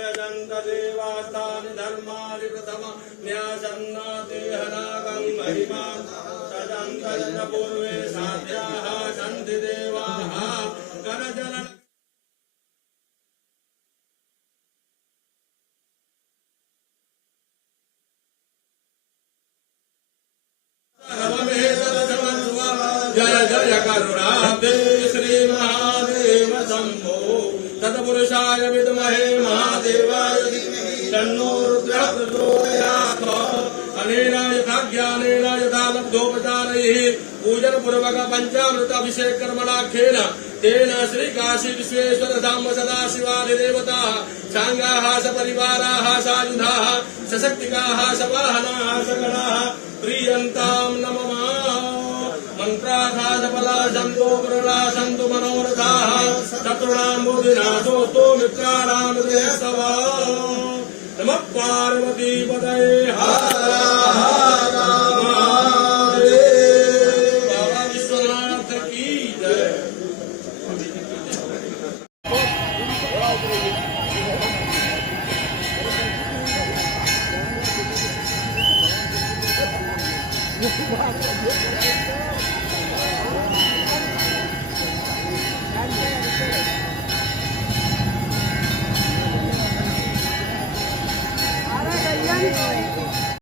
यजन्त देवास्तानि धर्माणि प्रथम न्यासन्नाते हनागं महिमान् तदन्त च पूर्वे साध्याः सन्ति देवाः करजल जय जय करुणाब्धे श्री महादेव शंभो तत्पुरुषाय विद्महे महादेवाय धीमहि तन्नो रुद्रः प्रचोदयात् अनेन यथाज्ञानेन यथा लब्धोपचारैः पूजन पूर्वक पंचामृत अभिषेक कर्मणाख्येन तेन श्री काशी विश्वेश्वर धाम सदाशिवादिदेवताः सांगाः सपरिवाराः सायुधाः सशक्तिकाः सवाहनाः सकलाः प्रियन्तां नमः मंत्राथा जपला संतो प्रला संतो मनोरथाः शत्रुणां बुद्धिनाशोऽस्तु मित्राणां हृदयस्तवा नमः पार्वती पतये हर हर महादेव बाबा विश्वनाथ की जय Wow.